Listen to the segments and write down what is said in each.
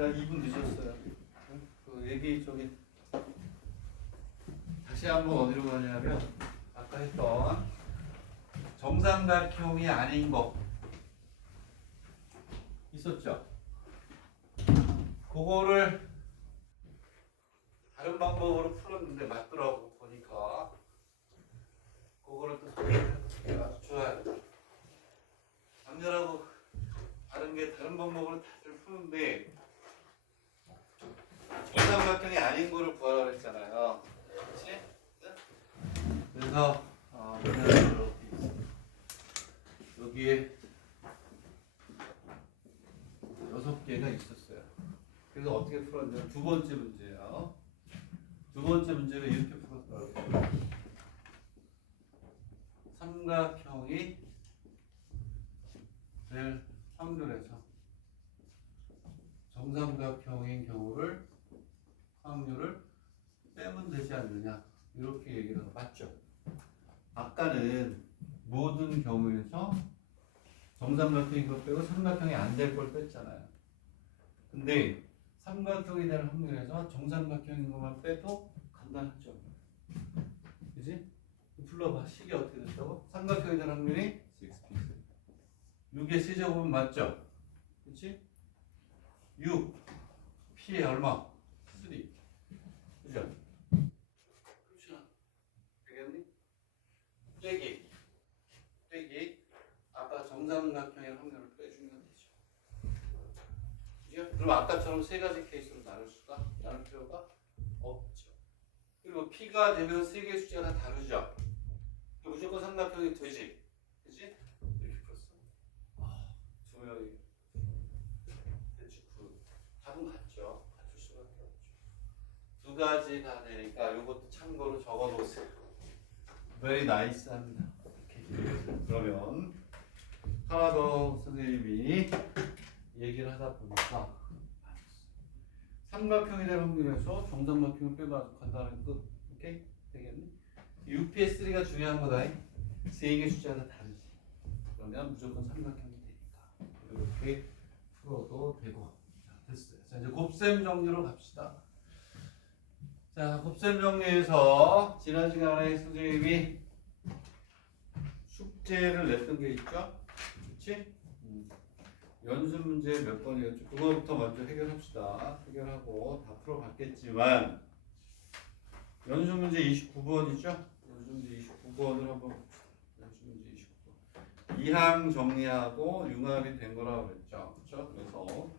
나 2분 늦었어요. 그 얘기 저기 다시 한번 어디로 가냐면 아까 했던 정삼각형이 아닌 거 있었죠? 그거를 다른 방법으로 풀었는데 맞더라고 보니까. 그거를 또 설명해볼게요. 아주 좋아요. 남들하고 다른 게 다른 방법으로 다들 푸는데 정삼각형이 아닌 거를 구하라고 했잖아요. 그렇지? 그래서 여기에 6개가 있었어요. 그래서 어떻게 풀었냐면 두 번째 문제예요. 두 번째 문제가 이렇게 풀었더라고요. 삼각형이 될 확률에서 정삼각형인 경우를 확률을 빼면 되지 않느냐 이렇게 얘기를 하고 맞죠? 아까는 모든 경우에서 정삼각형인 것 빼고 삼각형이 안 될 걸 뺐잖아요. 근데 삼각형이 될 확률에서 정삼각형인 것만 빼도 간단하죠. 그지? 불러봐. 식이 어떻게 됐다고? 삼각형이 될 확률이 6의 세제곱은 맞죠? 그치? 6 P에 얼마? 3 그죠? 그렇죠? 되겠니? 빼기 아까 정삼각형의 확률을 빼주면 되죠. 그죠? 그럼 아까처럼 세 가지 케이스로 나눌 필요가 없죠. 그리고 P가 되면 세 개의 숫자가 다 다르죠. 무조건 삼각형이 되지. 그지? 이렇게 풀었어. 두 명이 대충 답은 같죠. 같을 수밖에 없죠. 두 가지 다 되니까 이것도 참고로 적어놓으세요. Very nice 합니다. 그러면 하나 더 선생님이 얘기를 하다 보니까 삼각형이 될 확률에서 정삼각형을 빼고 아주 간단하게 끝. 오케이? 되겠니? UPS3가 중요한 거다. 세 개의 숫자가 다르지. 그러면 무조건 삼각형이 되니까 이렇게 풀어도 되고. 자, 됐어요. 자, 이제 곱셈 정리로 갑시다. 자, 곱셈 정리에서 지난 시간에 선생님이 숙제를 냈던 게 있죠? 그렇지? 연습 문제 몇 번이었죠? 그거부터 먼저 해결합시다. 해결하고 다 풀어봤겠지만 연습 문제 29번이죠? 연습 문제 29번을 한번 봅시다. 연습 문제 29번. 이항 정리하고 융합이 된 거라고 그랬죠? 그렇죠? 그래서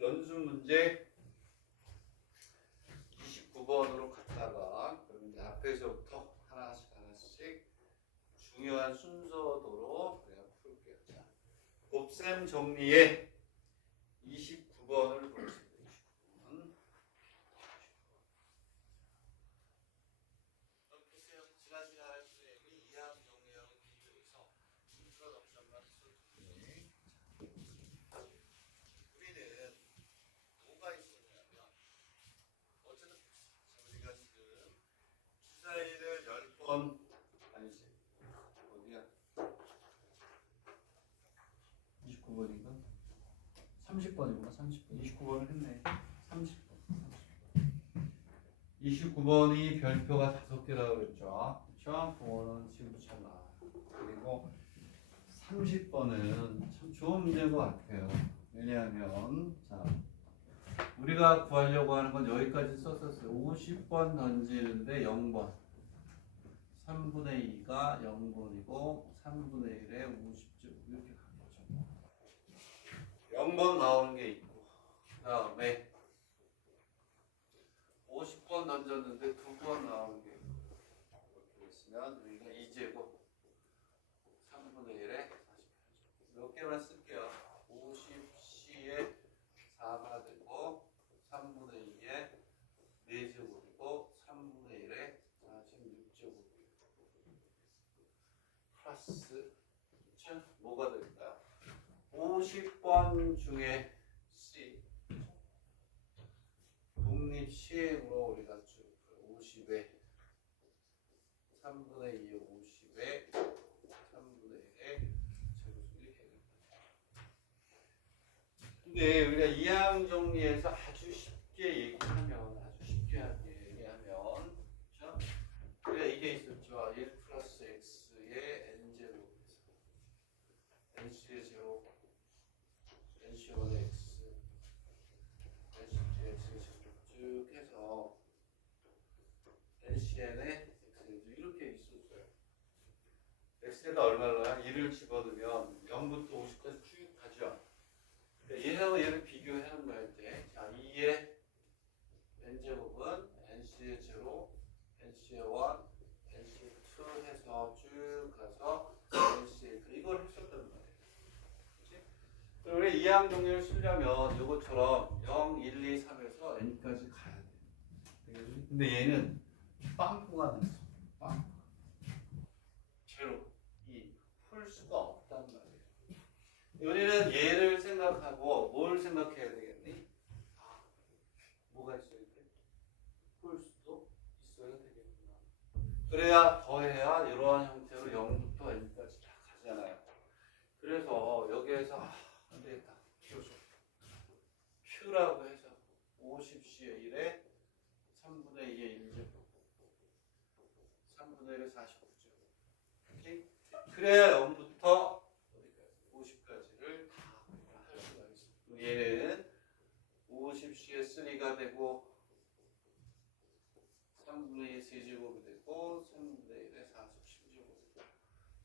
연습 문제 29번으로 갔다가 그럼 이제 앞에서부터 하나씩 중요한 순서도로 그냥 풀게요. 자, 곱셈 정리에 29번을 보겠습니다. 29번. 지난 시간에 선생님이 이항 정리하고 비교해서 인트로덕션만 했었는데 우리는 뭐가 있었냐면 어쨌든 우리가 지금 주사위를 10번 아니지 어디야 29번인가 30번이구나 30번 29번을 했네 30번 29번이 별표가 5개라고 그랬죠. 그렇죠? 그거는 지금도 잘 나와요. 그리고 30번은 참 좋은 문제인 것 같아요. 왜냐하면 자 우리가 구하려고 하는 건 여기까지 썼었어요. 50번 던지는데 0번 3분의 2가 0번이고 3분의 1에 50점 이렇게 가겠죠. 0번 나오는 게 있고 그 다음에 50번 던졌는데 2번 나오는 게 있고 이렇게 있으면 여기가 2제곱 3분의 1에 48점 몇 개만 쓸게요. 50C에 4가 되고 3분의 2에 4제곱이고 3분의 1에 46제곱 플러스 그쵸? 뭐가 될까요? 50번 중에 C 독립 시행으로 우리가 쭉 50에 3분의 2에 50에 3분의 1에 제곱수를 해결합니다. 근데 우리가 이항 정리해서 아주 쉽게 얘기하면, 그렇죠? 우리가 이게 있었죠. 1 플러스 x의 n제곱에서 nC의 제곱, nC1의 x, nC2의 x의 제곱 쭉 해서 ncn의 x 이렇게 있었어요. x가 얼마나 1을 집어넣으면 0부터 50까지 쭉 가죠. 그러니까 얘하고 얘를 비교하는 거야 이제. 자, 2의 n제곱은 nc의 제로, nc의 1, nc의 2 해서 쭉 가서 nc의 이걸 했었단 말이에요. 그치? 그럼 우리 이항 정리를 쓰려면 이것처럼 0, 1, 2, 3에서 n까지 가야 돼. 근데 얘는 빵꾸가 났어. 빵꾸. 제로. 풀 수가 없단 말이에요. 우리는 얘를 생각하고 뭘 생각해야 되겠니? 아, 뭐가 있어야 돼? 풀 수도 있어야 되겠구나. 그래야 더해야 이러한 형태로 0부터 n까지 다 가잖아요. 그래서 여기에서 안 되겠다. Q라고 해서 50C의 1에 3분의 2의 1제곱 3분의 1의 49제곱 오케이? 그래야 0부터 50까지를 다 할 수가 있어요. 얘는 50C의 3가 되고 3분의 2의 세제곱이 되고 3분의 1의 40제곱이 되고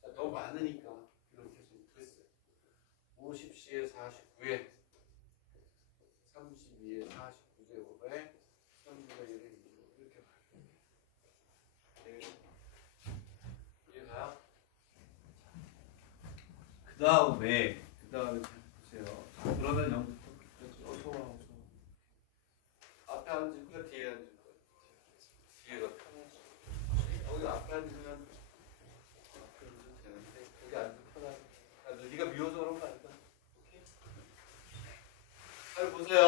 자, 너무 많으니까 이렇게 해서 됐어요. 50C의 49에 32의 49제곱에 3분의 1의 2제곱 이렇게 가요. 이해가요? 그 다음에 보세요. 그러면 0부터 끝까지 어서 와. 앞에 앉을 거야 뒤에 앉을 거야? 뒤에가 편하지. 여기 앞에 앉으면 앞에 앉으면 되는데 여기 앉으면 편하지. 네가 미워서 그런 거 아닐까? 오케이? 잘 보세요.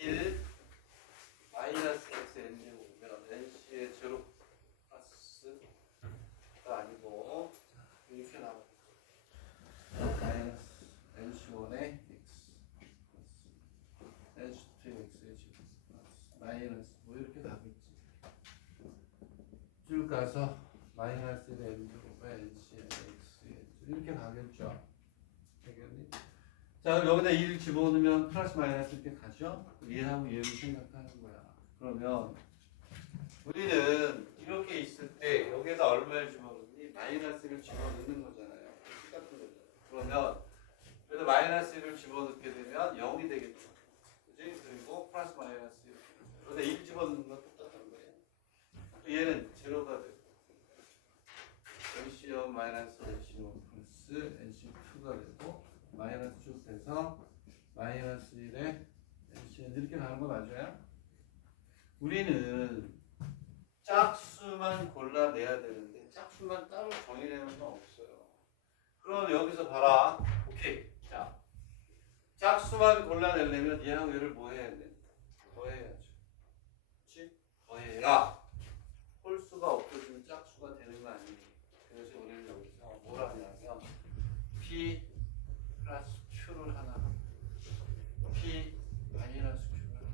1 마이너스 x n제곱이면 nC의 제로 플러스가 아니고 이렇게 나와요. 마이너스 nC1의 x nC2의 x의 제곱 마이너스 뭐 이렇게 나겠지. 쭉 가서 마이너스 n제곱에 nC의 x의 이렇게 가겠죠. 되겠니? 자, 그럼 여기다 1 집어넣으면 플러스 마이너스 이렇게 가죠? 얘하고 얘를 생각하는 거야. 그러면 우리는 이렇게 있을 때 여기에다 얼마를 집어넣니? 마이너스를 집어넣는 거잖아요. 똑같은 거잖아요. 그러면 그래서 마이너스 1을 집어넣게 되면 0이 되겠죠. 그지? 그리고 플러스 마이너스 1. 그런데 1 집어넣는 건 똑같은 거예요. 얘는 제로가 되고 NC1 마이너스 NC1 플러스 NC2가 되고 마이너스 쭉 돼서 마이너스 1에 NCN 이렇게 가는 거 맞아요? 우리는 짝수만 골라내야 되는데 짝수만 따로 정의내는 건 없어요. 그럼 여기서 봐라. 오케이. 자, 짝수만 골라내려면 얘하고 얘를 뭐 해야 돼? 더해야죠. 그렇지? 더해야 홀수가 없어지면 짝수가 되는 거 아니에요? 그래서 우리는 여기서 뭘 하냐면 P 플러스 Q를 하나 하고 P 마이너스 Q를 하나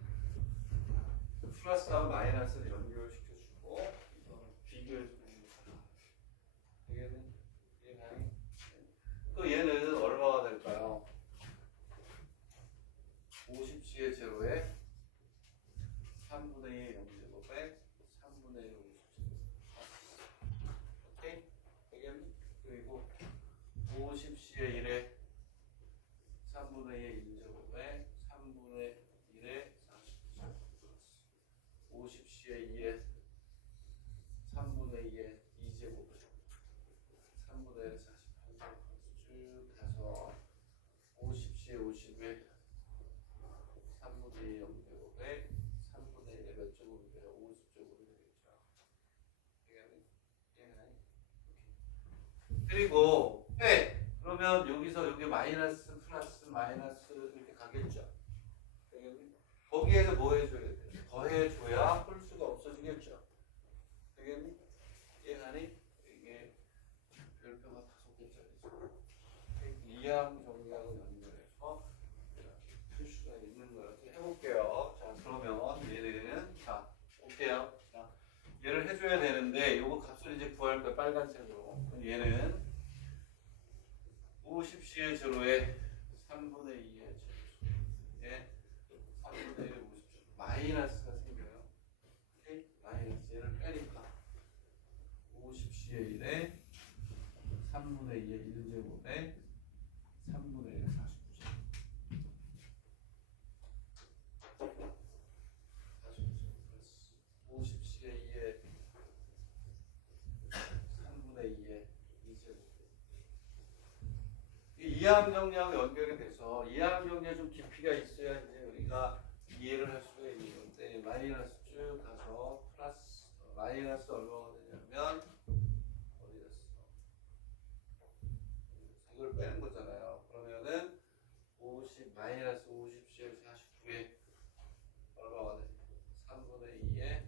플러스하고 마이너스를 연결시켜주고 이거는 비교해주는 거잖아. 되겠니? 이해가니? 그 얘는 얼마가 될까요? 50C의 제로에 3분의 2의 0제곱에 3분의 1의 50제곱. 오케이? 되겠니? 그리고 50C의 1에 3분의 2의 1제곱에 3분의 1의 40제곱 50C의 2에 3분의 2의 2제곱을 3분의 1의 48제곱 쭉 가서 50C의 50에 3분의 2의 0제곱에 3분의 1의 몇 제곱이 돼요? 50제곱이 되겠죠. 되겠니? 그리고 빼! 그러면 여기서 여기 마이너스 플러스 마이너스 이렇게 가겠죠. 되겠니? 거기에서 뭐 해줘야 돼? 더해줘야 홀수가 없어지겠죠. 되겠니? 이해가니? 이게 별표가 5개짜리죠. 이항 정리하고 연결해서 얘를 해줘야 되는데 요거 값을 이제 구할 거야 빨간색으로. 그럼 얘는 50C의 제로에 3분의 2의 제로에 3분의 1의 50 마이너스가 생겨요. 오케이? 마이너스 얘를 빼니까 50C의 1에 3분의 2의 1제곱에 3분의 1의 49제곱. 50C의 2에 3분의 2의 2제곱. 이하함 정리하고 연결이 돼서 이하함 정리에 좀 깊이가 있어야 이제 우리가 이해를 할 수가 있는 건데 마이너스 쭉 가서 플러스 마이너스 얼마가 되냐면 어디 갔어? 이걸 빼는 거잖아요. 그러면은 50 마이너스 50C에 49에 얼마가 돼? 3분의 2에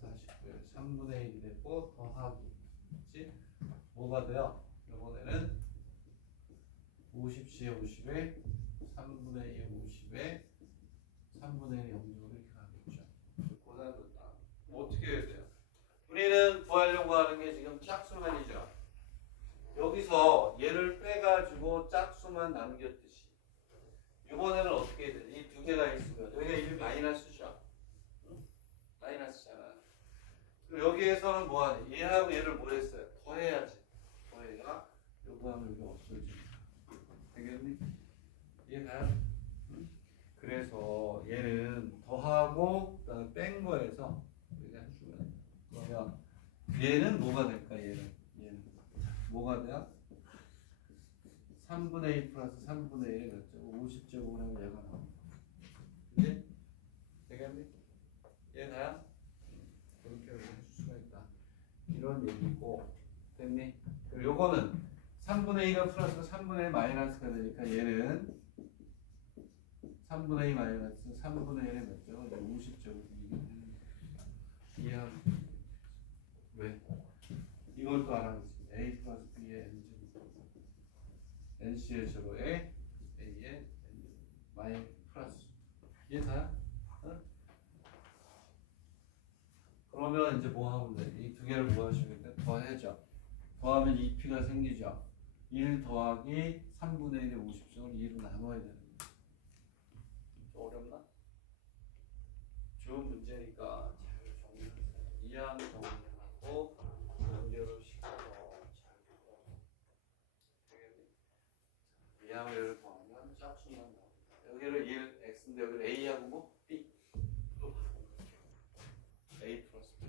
49에 3분의 1이 되고 더하기 그치? 뭐가 돼요? 이번에는 50C에 50에 3분의 2에 50에 3분의 1이 0으로 이렇게 가겠죠. 고사된다. 어떻게 해야 돼요? 우리는 구하려고 하는 게 지금 짝수만이죠. 여기서 얘를 빼가지고 짝수만 남겼듯이 이번에는 어떻게 해야 돼? 이 두 개가 있으면 여기가 1 마이너스죠. 응? 마이너스잖아. 그럼 여기에서는 뭐하니? 얘하고 얘를 뭐 했어요? 더해야지. 더해야 요거 하면 여기 없어지죠. 되겠니? 이해가요? 응? 그래서 얘는 더하고 그다음에 뺀 거에서 우리가 해주면 그러면 얘는 뭐가 될까? 얘는 뭐가 돼요? 3분의 2 플러스 3분의 1의 몇 제곱? 50제곱을 하면 얘가 나옵니다. 그치? 되겠니? 이해가요? 그렇게 해줄 수가 있다. 이런 얘기고 됐니? 그리고 요거는 3분의 2가 플러스 3분의 1 마이너스가 되니까 얘는 3분의 2 마이너스 3분의 1의 몇 제곱? 50제곱이 이해하면 왜? 이걸 또 알아야지. A 플러스 B의 N제곱 NC의 제로에 A의 N제곱 마이 플러스 이해가요? 어? 그러면 이제 뭐 하면 돼? 이 두 개를 뭐 하시면 돼? 더해죠. 더하면 2P가 생기죠. 1 더하기 3분의 1의 50제곱을 2로 나눠야 되는 거예요. 좀 어렵나? 좋은 문제니까 잘 정리하세요. 이항 정리하고 연결을 시켜서 잘 풀어. 되겠니? 이항을 더하면 짝수만 나옵니다. 여기를 1, x인데 여기를 a하고 뭐? b. a 플러스 b.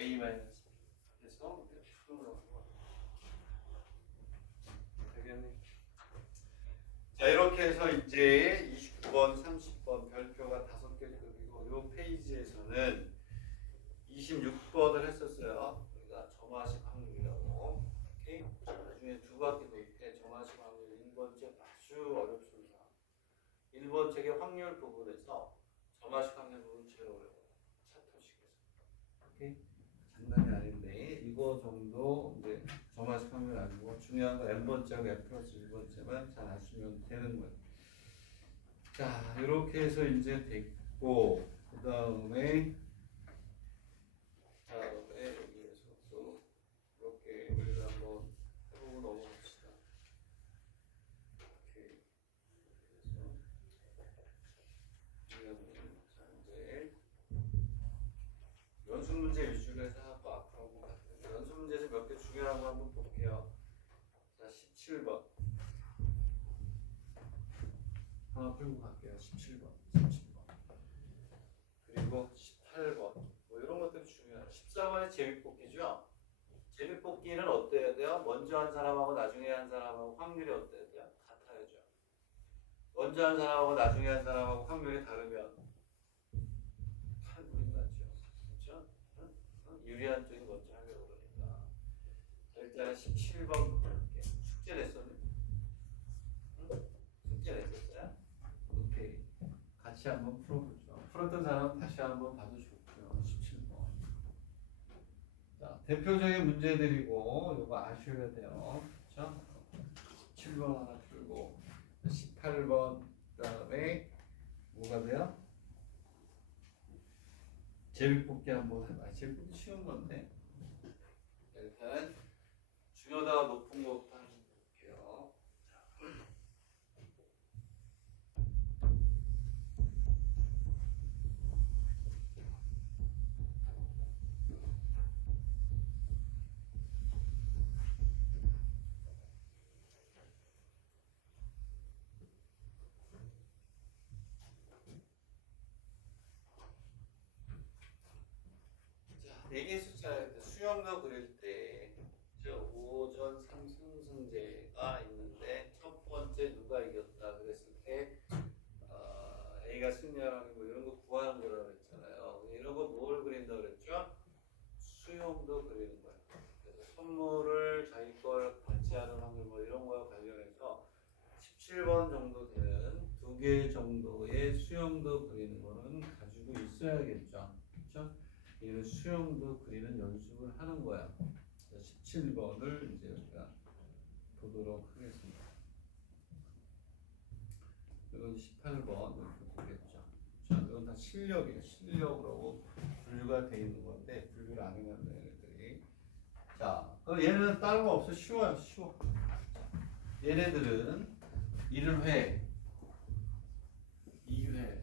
a 마이너스 b. 그래서 풀어놓은 거 되겠니? 자 이렇게 해서 이제 29번, 30번 별표가 5개 급이고 이 페이지에서는 26번을 했었어요. 우리가 점화식 확률이라고. 오케이? 나중에 두 바퀴 돌 때 점화식 확률 1번 책 아주 어렵습니다. 1번 책의 확률 부분에서 점화식 확률 부분 제일 어려워요. 차트식에서. 오케이? 장난이 아닌데 이거 정도 이제 점화식 확률 아니고 중요한 건 n번째하고 n 플러스 1번째만 잘 아시면 되는 거예요. 자 이렇게 해서 이제 됐고 그 다음에 여기에서 또 이렇게 우리가 한번 해보고 넘어갑시다. 오케이. 그래서 자 이제 연습 문제 위주로 해서 하고 앞으로 한번 갈게요. 연습 문제에서 몇 개 중요한 거 한번 볼게요. 자 17번 하나 풀고 갈게요. 17번 그리고 18번 뭐 이런 것들이 중요해요. 14번의 제비뽑기죠. 제비뽑기는 어때야 돼요? 먼저 한 사람하고 나중에 한 사람하고 확률이 어때야 돼요? 같아야죠. 먼저 한 사람하고 나중에 한 사람하고 확률이 다르면 할부리 나죠. 그렇죠? 유리한 쪽이 먼저 하려고 그러니까. 자, 일단은 17번 볼게요. 숙제 냈었네? 숙제 냈었어요? 오케이. 같이 한번 풀어보죠. 풀었던 사람은 다시 한번 봐도 좋고요. 17번. 자, 대표적인 문제들이고 이거 아셔야 돼요. 그렇죠? 17번 하나 풀고 18번 그다음에 뭐가 돼요? 제비뽑기 한번 해봐. 제비뽑기 쉬운 건데. 일단 중요도가 높은 것부터 한번 볼게요. 자, 4개 숫자인데 수영도 그릴 때 오전 상승승제가 있는데 첫 번째 누가 이겼다 그랬을 때 A가 승리하는 거 이런 거 구하는 거라고 했잖아요. 이런 거 뭘 그린다 그랬죠? 수용도 그리는 거예요. 그래서 선물을 자기 걸 받지 않은 확률 뭐 이런 거와 관련해서 17번 정도 되는 2개 정도의 수용도 그리는 거는 가지고 있어야겠죠. 그렇죠? 이런 수용도 그리는 연습을 하는 거야. 17번을 이제 우리가 보도록 하겠습니다. 이건 18번 이렇게 보겠죠. 자, 이건 다 실력이에요. 실력으로 분류가 되어 있는 건데 분류를 안 해놨네 얘네들이. 자, 그럼 얘는 다른 거 없어. 쉬워요. 쉬워. 얘네들은 1회, 2회,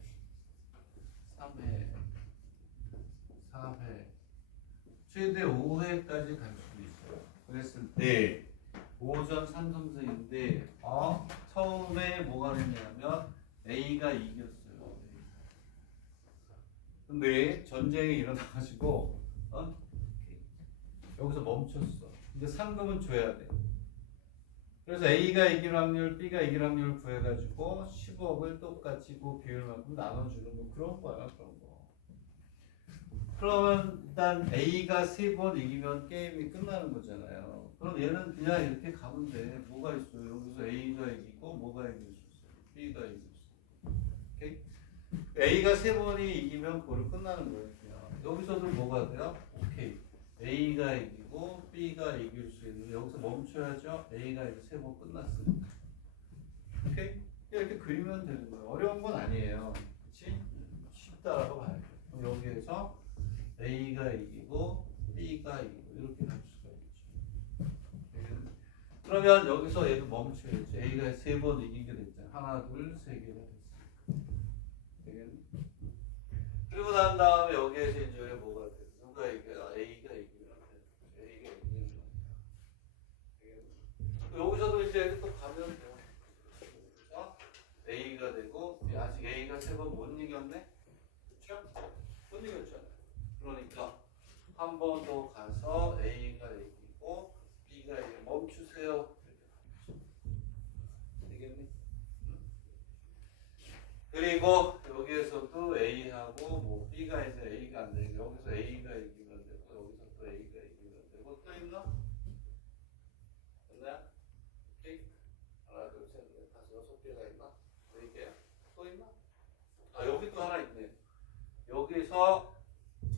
3회, 4회, 최대 5회까지 갈 수도 있어요. 그랬을 때 오전 산성세인데 처음에 뭐가 됐냐면 A가 이겼어요. 근데 전쟁이 일어나가지고 여기서 멈췄어. 근데 상금은 줘야 돼. 그래서 A가 이길 확률, B가 이길 확률 구해가지고 10억을 똑같이 그 비율만큼 나눠주는 뭐 그런 거야. 그런 거. 그러면 일단 A가 3번 이기면 게임이 끝나는 거잖아요. 그럼 얘는 그냥 이렇게 가면 돼. 뭐가 있어요? 여기서 A가 이기고 뭐가 이길 수 있어요? B가 이길 수 있어요. 오케이? A가 3번이 이기면 그걸 끝나는 거예요. 그냥. 여기서도 뭐가 돼요? 오케이. A가 이기고 B가 이길 수 있는 여기서 멈춰야죠. A가 이제 3번 끝났으니까. 오케이? 이렇게 그리면 되는 거예요. 어려운 건 아니에요. 그치? 쉽다라고 봐야 돼요. 그럼 여기에서 A가 이기고 B가 이기고 이렇게 갈 수가 있죠. 그러면 여기서 얘도 멈춰야지. A가 3번 이기게 됐잖아. 하나, 둘, 3개가 됐으니까. 되겠니? 그리고 난 다음에 여기에서 이제 뭐가 돼? 누가 이겨? A가 이기면 돼. A가 이기는 거야. 되겠니? 여기서도 이제 또 가면 돼요. 그래서 A가 되고 아직 A가 3번 못 이겼네? 그렇죠? 못 이겼잖아. 그러니까 한 번 더 가서 A가 이기고 B가 이기고 멈추세요. 되겠니? 그리고 여기에서도 A하고 뭐 B가 이제 A가 안 되고 여기서 A가 이기면 되고 여기서 또 A가 이기면 되고 또 있나? 있나요? 오케이? 하나, 둘, 셋, 넷, 다섯, 6개가 있나? 4개야? 또 있나? 아 여기 또 하나 있네. 여기서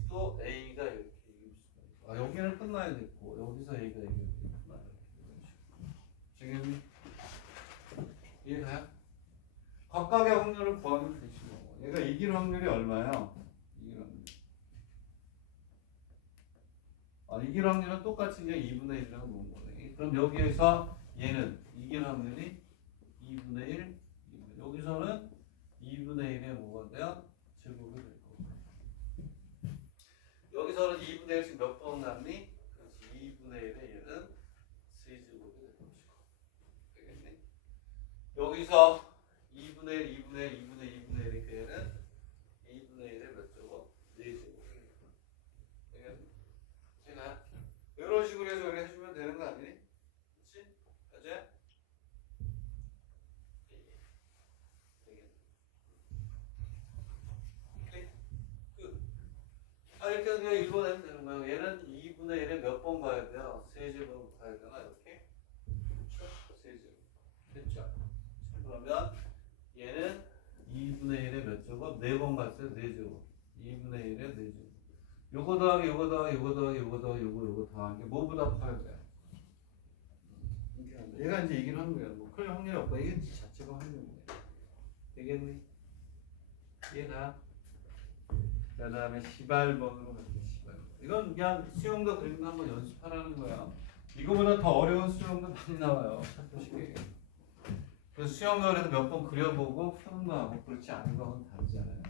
또 A가 이렇게 이길 수가 있고 여기는 끝나야 됐고 여기서 A가 이기면 되겠구나. 되겠니? 이해가요? 각각의 확률을 구하면 되지 뭐. 얘가 이길 확률이 얼마예요? 이길 확률. 이길 확률은 똑같이 그냥 2분의 1이라고 놓은 거네. 그럼 여기에서 얘는 이길 확률이 2분의 1. 여기서는 2분의 1에 뭐가 돼요? 제곱이 될 거고. 여기서는 2분의 1씩 몇 번 남니? 그렇지. 2분의 1에 얘는 3제곱이 될 것이고. 되겠니? 여기서 2분의 1, 2분의 1, 2분의 2분의 1이니까 얘는 2분의 1에 몇 제곱? 4제곱. 되겠니? 제가 이런 식으로 해서 우리 해주면 되는 거 아니니? 그치? 맞아요? 되겠니? 오케이? 끝. 이렇게 그냥 읽어내면 되는 거예요. 얘는 2분의 1에 몇 번 가야 돼요? 3제곱 가야 되나? 이렇게? 그렇죠? 3제곱. 됐죠? 그러면 얘는 2분의 1에 몇 제곱? 4번 갔어요. 4제곱. 2분의 1에 4제곱. 요거 더하기 요거 더하기 요거 더하기 요거 더하기 요거 더하기 뭐보다 커야 돼요? 얘가 이제 이긴 확률이야. 뭐 클 확률이 없고 이게 자체가 확률이네. 되겠니? 얘가 그 다음에 시발번으로 갈게요. 시발번. 이건 그냥 수영도 그리는 거 한번 연습하라는 거야. 이거보다 더 어려운 수영도 많이 나와요. 찾고 쉽게. 그래서 수영도에서 몇 번 그려보고 푸는 거하고 그렇지 않은 거하고는 다르잖아요.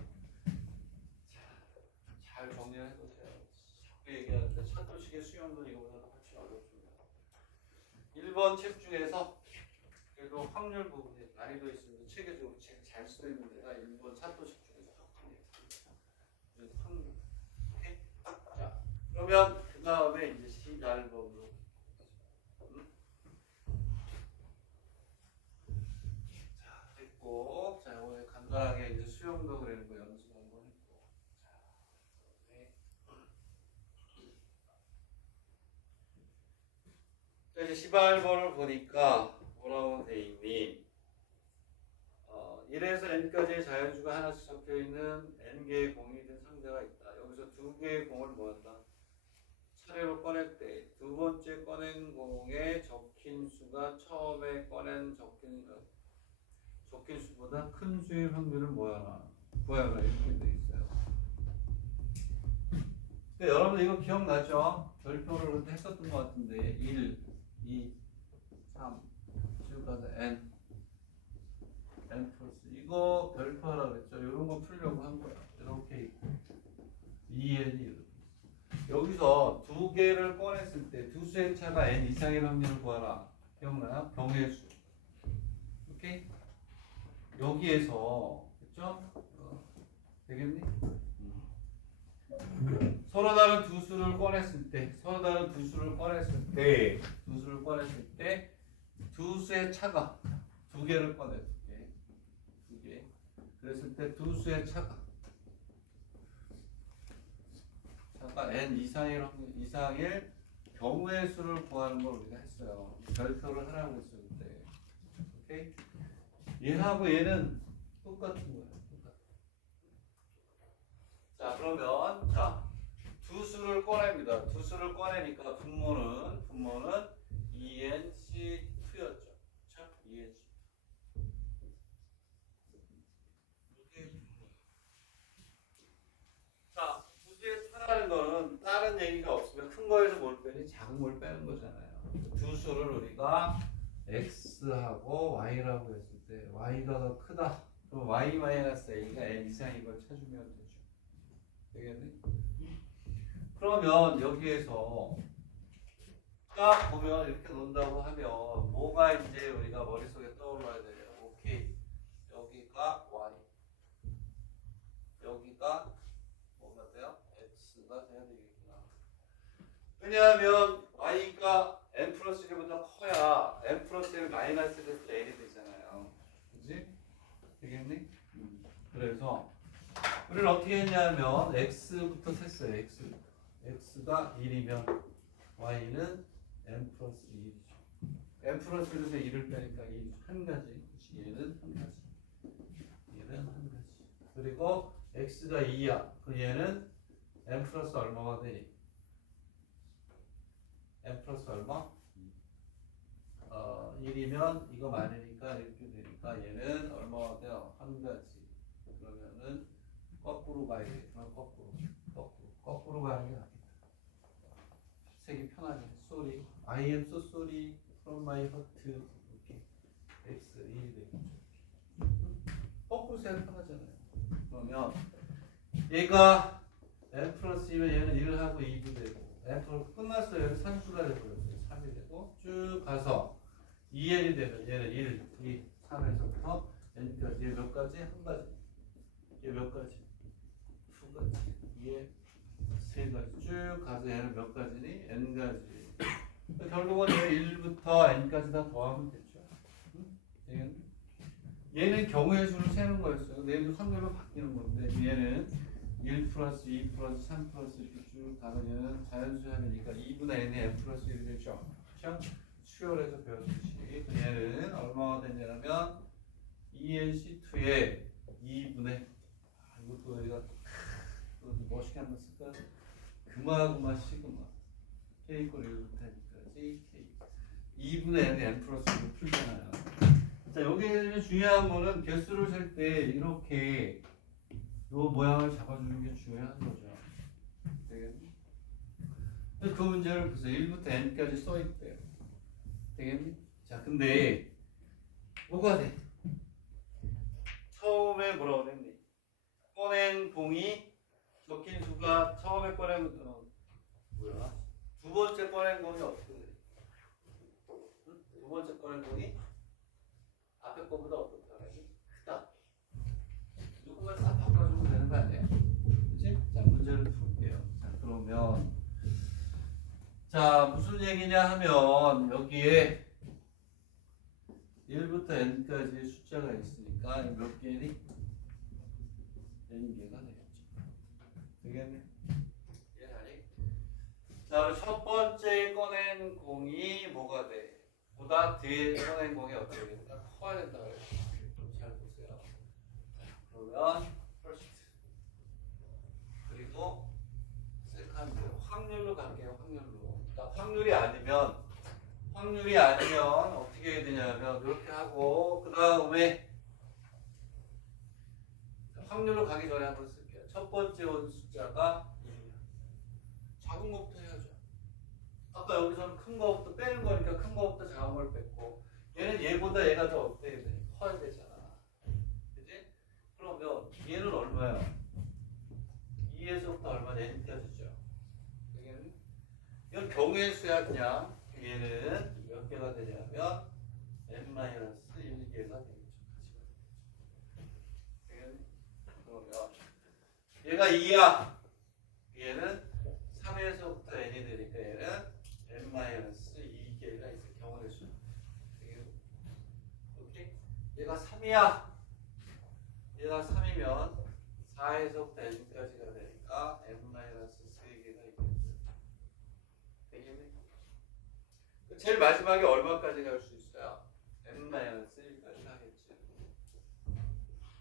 잘 정리를 해보세요. 자꾸 얘기하는데 찾도식의 수영도 이거보다 훨씬 어렵습니다. 1번 책 중에서 그래도 확률 부분에 난이도 있습니다. 체계적으로 책 잘 써있는 데가 1번 찾도식 중에서 확률. 오케이? 자, 그러면 그 다음에 이제 시달법으로. 자, 됐고. 자, 오늘 간단하게 이제 수영도 그리는 거 연습 한번 했고. 자, 네. 이제 시발번을 보니까 뭐라고 돼 있니? 1에서 n까지의 자연수가 하나씩 적혀있는 n개의 공이 된 상자가 있다. 여기서 2개의 공을 모았다. 차례로 꺼낼 때 두 번째 꺼낸 공에 적힌 수가 처음에 꺼낸 적힌 수보다 큰 수의 확률을 구하라 이렇게 돼 있어요. 근데 여러분들 이거 기억나죠? 별표를 했었던 것 같은데 1, 2, 3 쭉 가서 n 플러스 이거 별표하라 그랬죠? 이런 거 풀려고 한 거야. 이렇게 있고 2n이 이렇게 여기서 두 개를 꺼냈을 때 두 수의 차가 n 이상의 확률을 구하라. 기억나요? 경우의 수. 오케이? 여기에서 그쵸? 되겠니? 서로 다른 두 수를 꺼냈을 때 두 수의 차가 두 개를 꺼내 두 개. 그랬을 때 두 수의 차가 n 이상일 경우의 수를 구하는 걸 우리가 했어요. 별표를 하라고 했을 때. 오케이? 얘하고 얘는 똑같은 거예요. 자, 그러면 두 수를 꺼냅니다. 두 수를 꺼내니까 분모는 ENC2였죠. 그렇죠? ENC. 자, 두 수의 차라는 거는 다른 얘기가 없으면 큰 거에서 뭘 빼니 작은 걸 빼는 거잖아요. 두 수를 우리가 x하고 y라고 했을 때 y가 더 크다. 그럼 y-a가 n 이상인 걸 찾으면 되죠. 되겠니? 그러면 여기에서 딱 보면 이렇게 놓는다고 하면 뭐가 이제 우리가 머릿속에 떠올라야 돼요. 오케이. 여기가 y. 여기가 뭐가 돼요? x가 돼야 되겠구나. 왜냐하면 y가 n 플러스 1보다 커야 n 플러스 1 마이너스 1에서 n이 되잖아요. 그지? 되겠니? 그래서 우리는 어떻게 했냐면 x부터 셌어요. x가 1이면 y는 n 플러스 1이죠. n 플러스 1에서 1을 빼니까 한 가지. 얘는 한 가지. 그리고 x가 2야. 그 얘는 n 플러스 얼마가 되니? n 플러스 얼마? 1이면 이거 많으니까 이렇게 되니까 얘는 얼마가 돼요? 한 가지. 그러면은 거꾸로 가야 되겠구나. 거꾸로 가는 게 낫겠다. 색이 편하게. Sorry. I am so sorry from my heart. 이렇게 x 1이 되겠죠. 거꾸로 생각 편하잖아요. 그러면 얘가 n 플러스 2면 얘는 1을 하고 2도 되고 n 플러스 끝났어요. 얘는 산수가 돼버렸어요. 3이 되고 쭉 가서 2n이 되면 얘는 1, 2, 3에서부터 n까지. 얘 몇 가지? 한 가지. 얘 몇 가지? 두 가지. 얘 세 가지. 쭉 가서 얘는 몇 가지니? n 가지. 결국은 얘 1부터 n까지 다 더하면 되죠. 응? 얘는 경우의 수를 세는 거였어요. 얘는 확률로 바뀌는 건데 얘는 1 플러스 2 플러스 3 플러스 이렇게 쭉 가면 얘는 자연수 하니까 2분의 n이 n 플러스 1이 되죠. 그렇죠? 수열에서 배웠듯이 얘는 얼마가 되냐면 ENC2에 2분의 이것도 우리가 멋있게 한번 쓸까? 그마 시그마 k 이퀄 1부터 n까지 k 2분의 n 플러스 1을 풀잖아요. 자, 여기 중요한 거는 개수를 셀 때 이렇게 요 모양을 잡아주는 게 중요한 거죠. 되겠니? 그 문제를 보세요. 1부터 n까지 써있대요. 되겠니? 자, 근데 뭐가 돼? 처음에 뭐라고 그랬니? 꺼낸 공이 적힌 수가 처음에 꺼낸 뭐야? 두 번째 꺼낸 공이 어떻게 돼? 응? 두 번째 꺼낸 공이 앞에 거보다 어떻다? 크다. 이것만 싹 바꿔주면 되는 거 아니에요? 그치? 자, 문제를 풀게요. 자, 그러면 자, 무슨 얘기냐 하면 여기에 1부터 n까지 숫자가 있으니까 몇 개니? n개가 되겠죠. 되겠네? 이해하니? 자, 첫 번째 꺼낸 공이 뭐가 돼? 보다 뒤에 꺼낸 공이 어떻게 된다? 커야 된다 그래요. 잘 보세요. 그러면 first 그리고 second 확률로 갈게요. 확률로. 그러니까 확률이 아니면 어떻게 해야 되냐면 이렇게 하고 그 다음에 확률로 가기 전에 한번 쓸게요. 첫 번째 온 숫자가 1이야. 작은 것부터 해야죠. 아까 여기서는 큰 거부터 빼는 거니까 큰 거부터 작은 걸 뺐고 얘는 얘보다 얘가 더 어때야 돼? 커야 되잖아. 그지? 그러면 얘는 얼마야? 2에서부터 얼마? n까지죠. 이건 경우의 수야 그냥. 얘는 몇 개가 되냐면 n-1개가 되겠죠. 그러면 얘가 2야. 얘는 3에서부터 n이 되니까 얘는 n-2개가 있을 경우의 수. 오케이? 얘가 3이야. 얘가 3이면 4에서부터 n까지가 되니까 n-3개가 있겠죠. 되겠네? 제일 마지막에 얼마까지 갈 수 있어요? n-1까지 가겠지.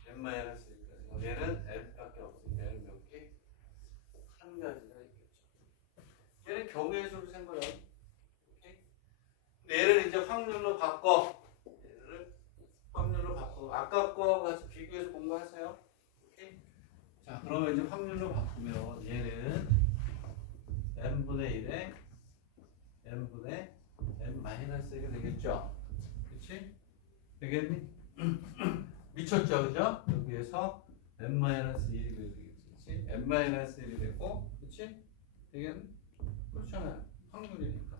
n-1까지. 얘는 n밖에 없으니까 얘는 몇 개? 한 가지가 있겠죠. 얘는 경우의 수를 센 거야. 오케이? 얘를 이제 확률로 바꿔. 얘를 확률로 바꿔. 아까 거하고 같이 비교해서 공부하세요. 오케이? 자, 그러면 이제 확률로 바꾸면 얘는 n분의 1에 n분의 n-1이 되겠죠? 그치? 되겠니? 미쳤죠? 그죠? 여기에서 n-1이 되겠지? 그치? n-1이 되고 그치? 되겠니? 그렇잖아요. 확률이니까.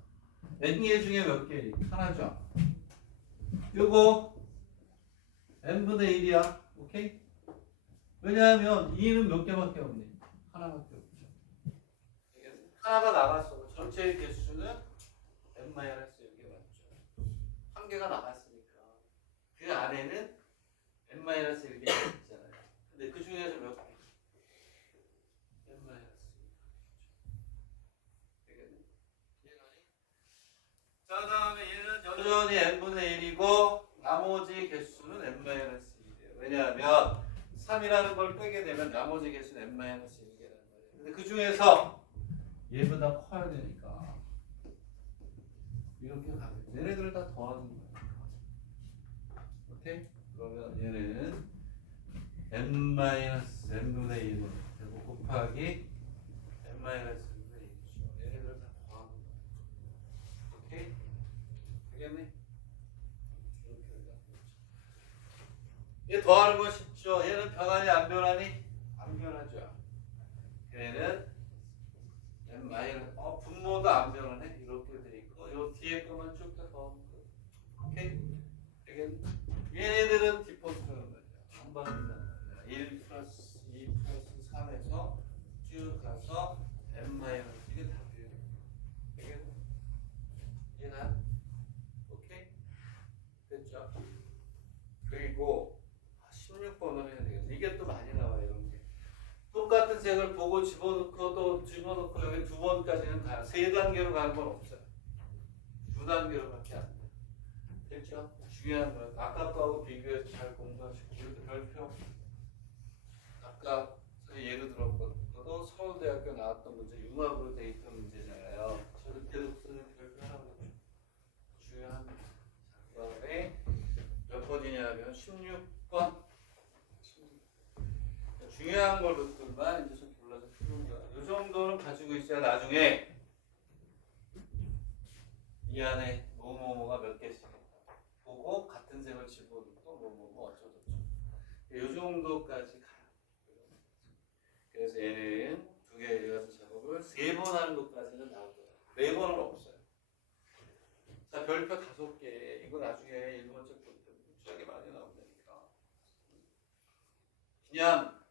n개 중에 몇 개? 하나죠? 요거 n분의 1이야. 오케이? 왜냐하면 2는 몇 개밖에 없니? 하나밖에 없죠. 하나가 나갔어. 전체의 개수는 n-1 이게 맞죠. 한 개가 나갔으니까 그 안에는 n-1개 있잖아요. 근데 그 중에서 몇 개? n-1 되겠네. 자, 다음에 얘는 여전히 n분의 1이고 나머지 개수는 n-1이에요. 왜냐하면 3이라는 걸 빼게 되면 나머지 개수는 n-1이라는 말이에요. 근데 그 중에서 얘보다 커야 되니까 이렇게 가겠죠. 얘네들을 다 더하는 거야. 오케이? 그러면 얘는 n-n분의 1 그리고 곱하기 n-n분의 1이죠. 얘네들을 다 더하는 거야. 오케이? 되겠니? 이렇게 되겠죠. 얘 더하는 거 쉽죠? 얘는 변하니 안 변하니? 안 변하죠. 얘는 분모도 안 변하네. 이렇게 돼 있고 요 뒤에 거만 쭉 더하면 돼. 오케이? 되겠니? 얘네들은 디폴트라는 거죠. 안 바뀐단 말이야. 1 플러스 2 플러스 3에서 쭉 가서 n-1 이게 답이에요. 되겠니? 이해나요? 오케이? 됐죠? 그리고 16번을 해야 되겠네. 이게 또 많이 나와요. 이런 게. 똑같은 색을 보고 집어넣고 여기 두 번까지는 가요. 세 단계로 가는 건 없어요. 두 단계로밖에 안 돼요. 됐죠? 중요한 건 아까 거하고 비교해서 잘 공부하시고 이렇게 별 필요 없어요. 아까 예를 들었거든. 서울대학교 나왔던 문제 융합으로 돼 있던 문제잖아요. 저도 계속 쓰는 별표 하라고 했죠. 중요한 거. 그 다음에 몇 번이냐면 16번. 중요한 것들만 이제 좀 골라서 푸는 거야. 이 정도는 가지고 있어야 나중에 이 안에 뭐뭐뭐가 몇 개씩 보고 같은 색을 집어넣고 뭐뭐뭐 어쩌고저쩌고. 이 정도까지 가요. 그래서 얘는 두 개의 이어서 작업을 3번 하는 것까지는 나오더라고요. 4번은 없어요. 자, 별표 5개. 이거 나중에 1번째 볼 때 무지하게 많이 나온다니까. 그냥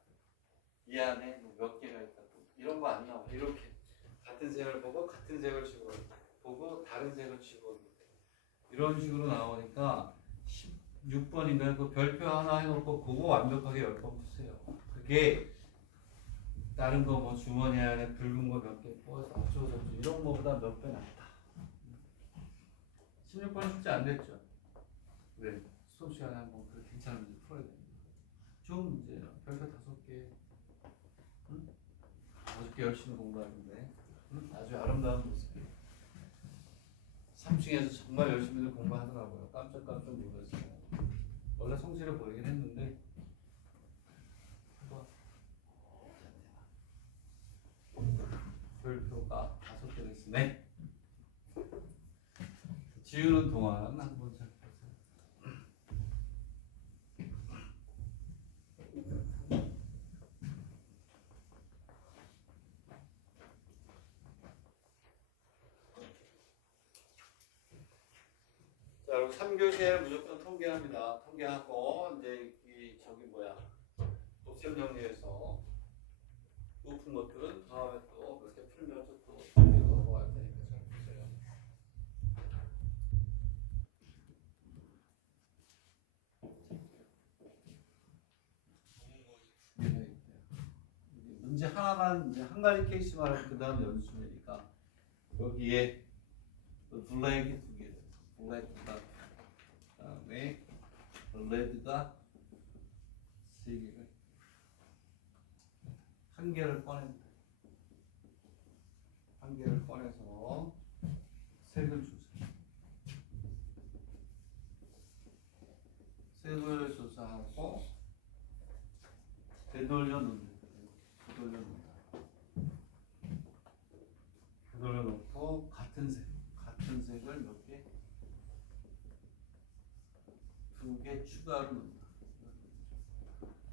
이 안에 몇 개가 있다고 이런 거 안 나와. 이렇게 같은 색을 보고 같은 색을 집어넣고 보고 다른 색을 집어넣고 이런 식으로 나오니까 16번인가요? 그 별표 하나 해놓고 그거 완벽하게 10번 푸세요. 그게 다른 거 뭐 주머니 안에 붉은 거 몇 개 뽑아서 어쩌고저쩌고 이런 거보다 몇 배 낫다. 16번 쉽지 않겠죠? 왜? 수업 시간에 한번 그 괜찮은 문제 풀어야 됩니다. 좋은 문제예요. 별표 5개. 응? 어저께 열심히 공부하는데 응? 아주 아름다운 모습이에요. 3층에서 정말 열심히 공부하더라고요. 깜짝깜짝 놀랐어요. 원래 성실해 보이긴 했는데 별표가 5개 됐으네. 지우는 동안 한번 살펴보세요. 자, 그리고 3교시에 무조건 통계합니다. 통계하고 이제 이 저기 뭐야 독점 정리해서 높은 것들은 다음에 또 그렇게 풀면서 또 통계로 넘어갈 테니까 잘 보세요. 문제 하나만 이제 한 가지 케이스만 하고 그 다음 연습이니까 여기에 블랙이 2개, 블랙과 그다음에 레드가 3개가 한 개를 꺼낸다. 한 개를 꺼내서 색을 조사. 색을 조사하고 되돌려 놓는다. 되돌려 놓는다. 되돌려 놓고 같은 색을 몇 개? 2개 추가로 놓는다.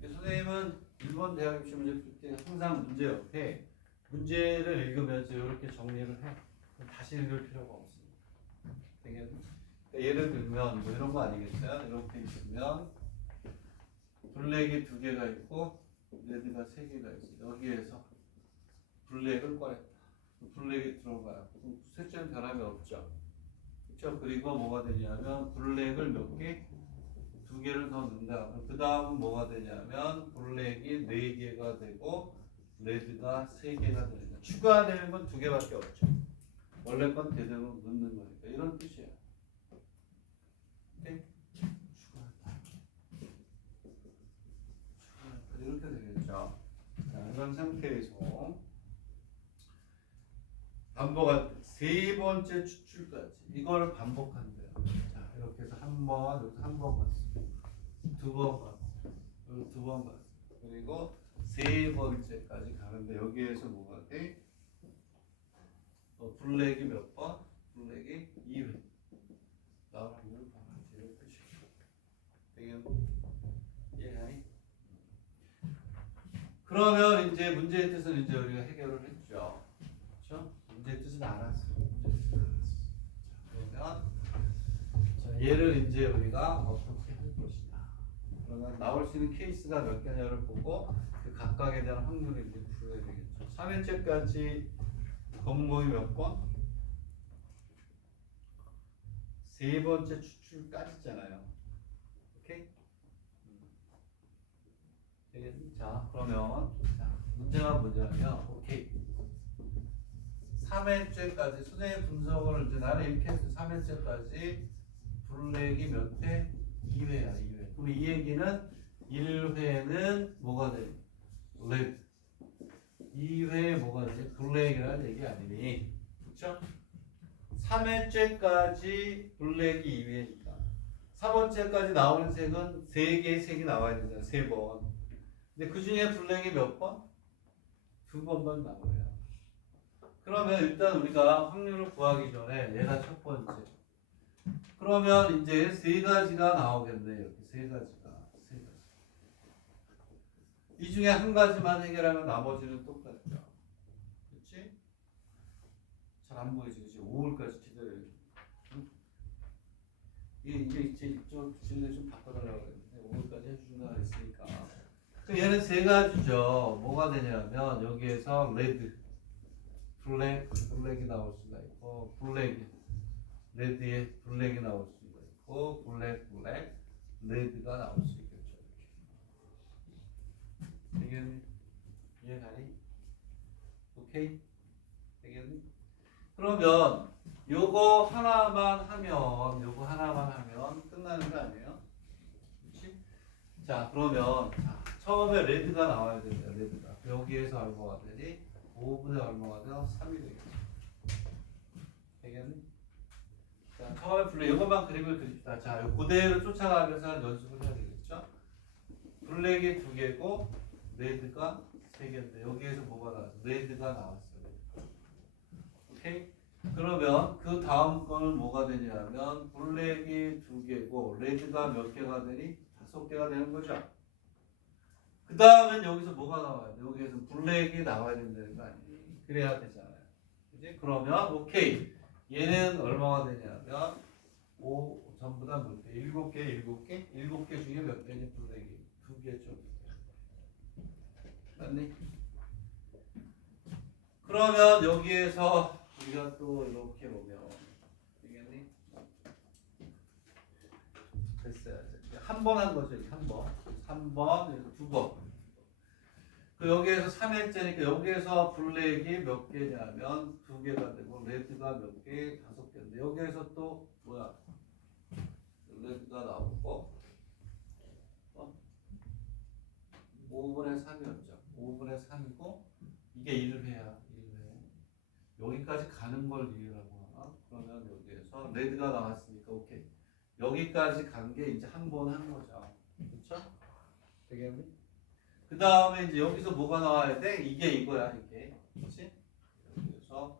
선생님은 일본 대학 입시 문제 풀 때 항상 문제 옆에 문제를 읽으면서 이렇게 정리를 해. 다시 읽을 필요가 없습니다. 되겠네. 그러니까 예를 들면 뭐 이런 거 아니겠어요? 이렇게 있으면 블랙이 2개가 있고 레드가 3개가 있어요. 여기에서 블랙을 꺼냈다. 블랙이 들어가요. 셋째는 변함이 없죠. 그렇죠? 그리고 뭐가 되냐면 블랙을 몇 개? 2개를 더 넣는다. 그 다음은 뭐가 되냐면 블랙이 4개가 되고 레드가 3개가 되는 추가되는 건 2개밖에 없죠. 원래 건 제대로 넣는 거니까 이런 뜻이에요. 오케이? 추가한다. 이렇게 되겠죠. 자, 이런 상태에서 반복한 3번째 추출까지 이거를 반복한대요. 자, 이렇게 해서 한 번, 여기서 한 번 봤어. 2번 봤어. 여기 2번 봤어. 그리고 3번째까지 가는데 여기에서 뭐가 돼? 블랙이 몇 번? 블랙이 2회. 나올 확률을 봐야지. 이런 뜻이에요. 되겠네? 예. 그러면 이제 문제의 뜻은 이제 우리가 해결을 했죠. 그렇죠? 문제의 뜻은 알았어요. 그러면 자, 얘를 이제 우리가 어떻게 할 것이냐. 그러면 나올 수 있는 케이스가 몇 개냐를 보고 그 각각에 대한 확률을 이제 풀어야 되겠죠. 3회째까지 검공이 몇 번? 3번째 추출까지잖아요. 오케이? 되겠니? 자, 그러면 자, 문제가 뭐냐면 오케이. 3회째까지 선생님 분석을 이제 나는 이렇게 했어. 3회째까지 블랙이 몇 회? 2회야, 2회. 그럼 이 얘기는 1회는 뭐가 돼? 레드. 2회 뭐가 돼? 블랙이라는 얘기 아니니? 그렇죠? 3회째까지 블랙이 2회니까 4번째까지 나오는 색은 3개의 색이 나와야 되잖아. 3번. 근데 그 중에 블랙이 몇 번? 2번만 나와요. 그러면 일단 우리가 확률을 구하기 전에 얘가 첫 번째. 그러면 이제 세 가지가 나오겠네. 이렇게 세 가지가. 세 가지. 이 중에 한 가지만 해결하면 나머지는 똑같죠. 그렇지? 잘 안 보이지, 그렇지? 5월까지 기다려야 돼. 응? 이제 이쪽 진례 좀 바꿔달라고 그랬는데 5월까지 해준다 했으니까. 얘는 세 가지죠. 뭐가 되냐면 여기에서 레드, 블랙이 나올 수가 있고, 레드에 블랙이 나올 수가 있고, 레드가 나올 수 있겠죠. 되겠니? 이해가니? 오케이? 되겠니? 그러면 요거 하나만 하면 끝나는 거 아니에요? 그렇지? 자, 그러면 처음에 레드가 나와야 됩니다. 레드가. 여기에서 얼마가 되니? 5분의 얼마가 돼요? 3이 되겠죠. 되겠니? 자, 처음에 블랙 이것만 그림을 그립시다. 자, 그대로 쫓아가면서 연습을 해야 되겠죠? 블랙이 2개고 레드가 3개인데 여기에서 뭐가 나왔어? 레드가 나왔어요. 오케이? 그러면 그 다음 거는 뭐가 되냐면 블랙이 2개고 레드가 몇 개가 되니? 5개가 되는 거죠. 그 다음엔 여기서 뭐가 나와야 돼? 여기에서 블랙이 나와야 된다는 거 아니에요? 그래야 되잖아요. 그지? 그러면 오케이. 얘는 얼마가 되냐면 5 전부 다 몇 개? 7개? 7개 중에 몇 개니 블랙이? 2개죠. 맞니? 그러면 여기에서 우리가 또 이렇게 보면 되겠니? 됐어요. 한 번 한 거죠. 한 번. 3번, 2번. 그 여기에서 3회째니까 여기에서 블랙이 몇 개냐면 2개가 되고 레드가 몇 개? 5개인데 여기에서 또 뭐야? 레드가 나오고 5분의 3이었죠. 5분의 3이고 이게 1회야. 1회. 여기까지 가는 걸 1회라고 하나? 그러면 여기에서 레드가 나왔으니까 오케이. 여기까지 간 게 이제 한 번 한 거죠. 그렇죠? 되겠니? 그 다음에 이제 여기서 뭐가 나와야 돼? 이게 이거야, 이게. 그렇지? 그래서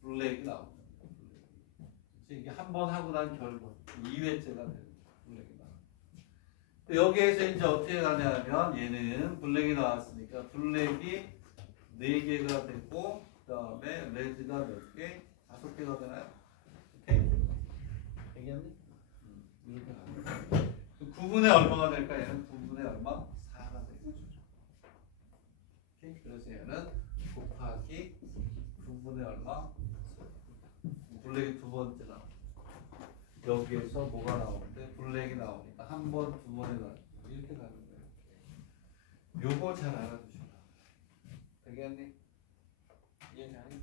블랙이 나옵니다. 그렇지? 이게 한 번 하고 난 결과 2회째가 되는 거야. 블랙이 나와. 여기에서 이제 어떻게 가냐면 얘는 블랙이 나왔으니까 블랙이 4개가 되고 그 다음에 레드가 몇 개? 5개가 되나요? 오케이? 되겠니? 이렇게 가는 거야. 9분의 얼마가 될까? 얘는 9분의 얼마? 4가 되겠죠. 그래서 얘는 곱하기 9분의 얼마? 블랙이 2번째 나와. 여기에서 뭐가 나오는데? 블랙이 나오니까 한 번, 2번에 나와. 이렇게 가는 거예요. 요거 잘 알아두셔라. 되겠니? 이해가니?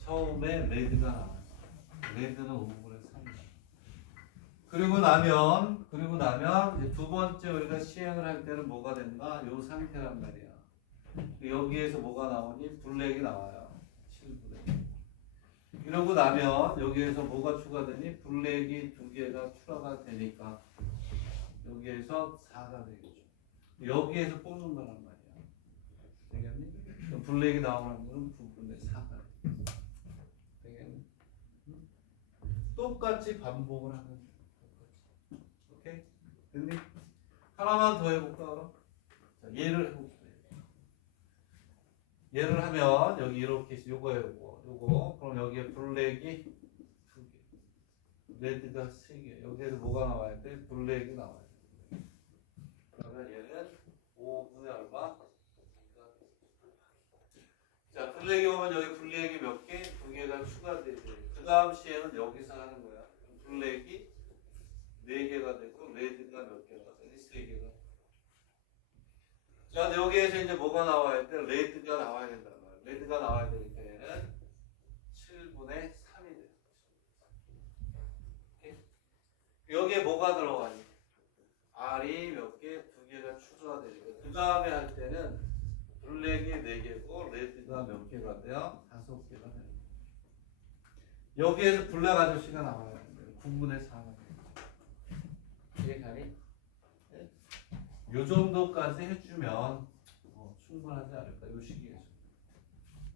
처음에 레드가 나왔어. 레드는 5분의 3이야. 그리고 나면 이제 두 번째 우리가 시행을 할 때는 뭐가 된다? 요 상태란 말이야. 여기에서 뭐가 나오니? 블랙이 나와요. 7분의. 이러고 나면 여기에서 뭐가 추가되니? 블랙이 2개가 추가가 되니까 여기에서 4가 되겠죠. 여기에서 뽑는 거란 말이야. 되겠니? 블랙이 나오는 거는 9분의 4가 되겠니? 똑같이 반복을 하는 거야. 오케이? 됐니? 하나만 더 해볼까 그럼? 자, 얘를 해봅시다. 얘를 하면 여기 이렇게 요거 그럼 여기에 블랙이 2개, 레드가 3개. 여기에서 뭐가 나와야 돼? 블랙이 나와야 돼. 그러면 얘는 5분의 얼마? 자, 블랙이 오면 여기 블랙이 몇 개? 2개가 추가돼야 돼. 그 다음 시에는 여기서 하는 거야. 블랙이 4개가 되고 레드가 몇 개가 되니? 3개가. 자, 여기에서 이제 뭐가 나와야 돼? 레드가 나와야 된단 말이야. 레드가 나와야 되니까 얘는 7분의 3이 돼. 오케이? 여기에 뭐가 들어가니? R이 몇 개? 2개가 추가가 되니까. 그 다음에 할 때는 블랙이 4개고 레드가 몇 개가 돼요? 5개가 되는 거야. 여기에서 블랙 아저씨가 나와야 돼. 9분의 4가 돼. 이해가니? 네? 요 정도까지 해주면 충분하지 않을까? 요 시기에서.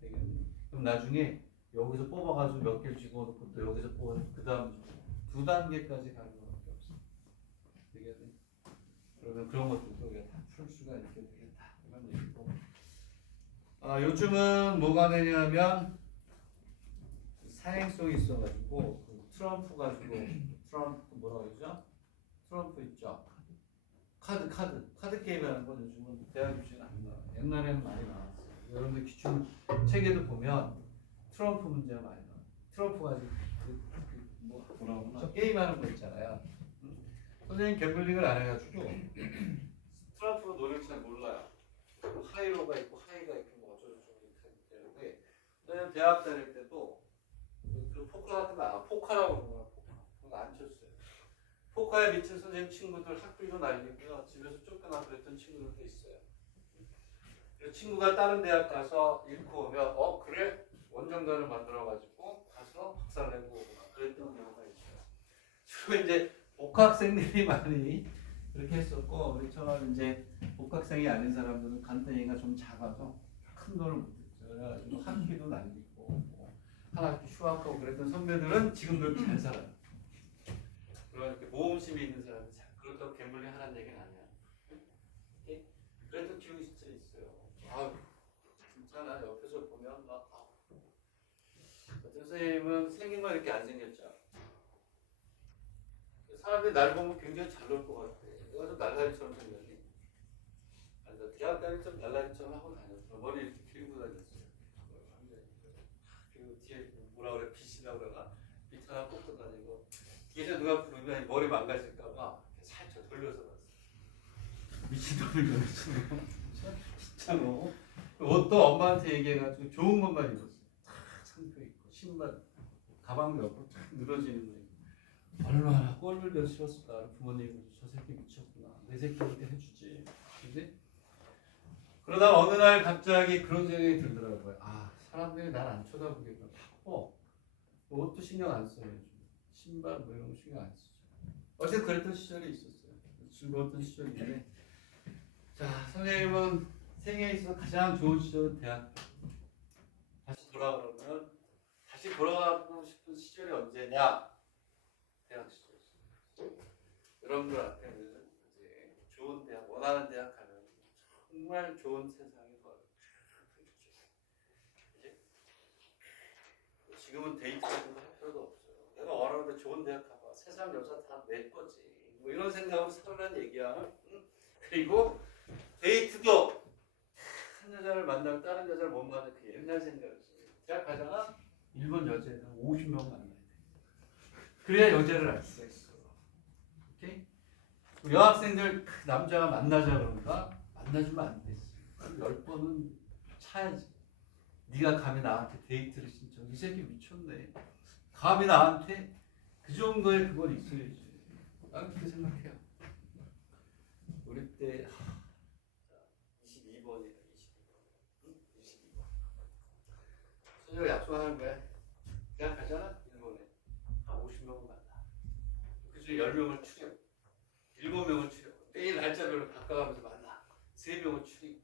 되겠네. 그럼 나중에 여기서 뽑아가지고 몇 개를 집어넣고 또 여기서 뽑아서 그 다음 두 단계까지 가는 것밖에 없어. 되겠네. 그러면 그런 것들도 우리가 다 풀 수가 있게 되겠다. 이런 얘기고. 요즘은 뭐가 되냐면 사행성이 있어가지고 그 트럼프 가지고 트럼프 뭐라고 그러죠? 트럼프 있죠? 카드 게임 하는 건 요즘은 대학 교실은 안 나와. 옛날에는 많이 나왔어요. 여러분들 기출 책에도 보면 트럼프 문제가 많이 나와요. 트럼프 가지고 뭐라고 하나 게임 하는 거 있잖아요. 선생님 개블링을 안 해가지고 트럼프 노래를 잘 몰라요. 하이로가 있고 하이가 있고 뭐 어쩌고저쩌고 이렇게 되는데 선생님 대학 다닐 때도 그 포카 같은 거 포카라고 그러는 포카 그거 안 쳤어요. 포카에 미친 선생님 친구들 학비도 날리고요. 집에서 쫓겨나 그랬던 친구들도 있어요. 그 친구가 다른 대학 가서 읽고 오면 그래? 원정단을 만들어가지고 가서 박사를 내고 오고 막 그랬던 경우가 있어요. 주로 이제 복학생들이 많이 그렇게 했었고 우리처럼 이제 복학생이 아닌 사람들은 간단히가 좀 작아서 큰 돈을 못 했죠. 그래가지고 학비도 날리고 뭐 한 학기 휴학하고 그랬던 선배들은 지금도 잘 살아요. 그렇게 모험심이 있는 사람들 그렇다고 괴물이 하라는 얘기는 아니야. 그랬던 기억이 진짜 있어요. 진짜 나 옆에서 보면 막 선생님은 생긴 건 이렇게 안 생겼죠. 사람들이 날 보면 굉장히 잘 놀 것 같아. 내가 좀 날라리처럼 생겼니? 아니, 나 대학 다닐 때 날라리처럼 하고 다녔어. 머리 이렇게 길고 다녔어요. 그리고 뒤에 뭐라 그래, 빛이라고 그러나? 빛 하나 꽂고 다니고. 뒤에서 누가 부르면 머리 망가질까봐 살짝 돌려서 봤어. 미친놈이 진짜 뭐. 옷도 엄마한테 얘기해가지고 좋은 것만 입었어. 상표 입고, 신발, 가방도 없고, 늘어지는 거. 얼마나 꼴을 몇 싫었을까. 부모님이 저 새끼 미쳤구나. 내 새끼한테 해주지. 그지? 그러다 어느 날 갑자기 그런 생각이 들더라고요. 사람들이 날 안 쳐다보겠다. 바빠. 옷도 신경 안 써요. 신발 뭐 이런 거 신경 안 쓰죠. 어쨌든 그랬던 시절이 있었어요. 즐거웠던 시절인데. 자, 선생님은 생애에 있어서 가장 좋은 시절은 대학. 다시 돌아가면 다시 돌아가고 싶은 시절이 언제냐? 대학 시절이었어요. 여러분들한테는 이제 좋은 대학, 원하는 대학 가면 정말 좋은 세상이 펼쳐져요. 지금은 데이트 같은 거 할 필요도 없어요. 내가 원하는데 좋은 대학 가봐. 세상 여자 다 내 거지. 뭐 이런 생각으로 살으라는 얘기야. 그리고 데이트도 한 여자를 만나면 다른 여자를 못 만나는 그 옛날 생각이었어요. 대학 가잖아? 일본 여자애들 50명 만나야 돼. 그래야 여자를 알 수가 있어. 오케이? 여학생들 남자가 만나자 그런가? 만나주면 안 되지. 10번은 차야지. 네가 감히 나한테 데이트를 신청. 이 새끼 미쳤네. 감히 나한테 그 정도의 그건 있어야지. 난 그렇게 생각해요. 우리 때 22번이다. 22번. 선생님 약속하는 거야. 그냥 가잖아. 일본에. 한 50명을 만나. 그중에 10명을 추려. 7명을 추려. 매일 날짜별로 바꿔가면서 만나. 3명을 추리고.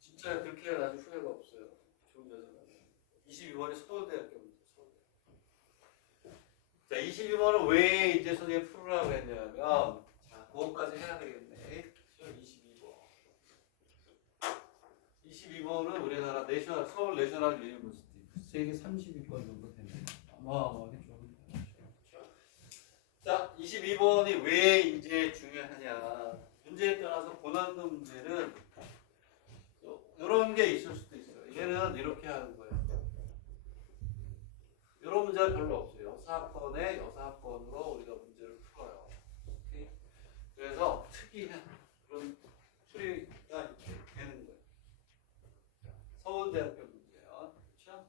진짜 그렇게 해야 나중에 후회가 없어요. 좋은 여자 만나. 22번이 서울대학교입니다. 서울대. 자, 22번은 왜 이제 선생님 풀으라고 했냐면, 자, 그것까지 해야 되겠네. 22번. 22번은 우리나라 서울 내셔널 유니버시티. 세계 30위권 정도 되는 어마어마하게 좋은 대학이죠. 자, 22번이 왜 이제 중요하냐. 문제에 따라서 고난도 문제는 이런 게 있을 수도 있어요. 얘는 이렇게 하는 거예요. 이런 문제가 별로 없어요. 여사건에 여사건으로 우리가 문제를 풀어요. 오케이? 그래서 특이한 그런 추리가 이렇게 되는 거예요. 서울대학교 문제요. 그렇죠?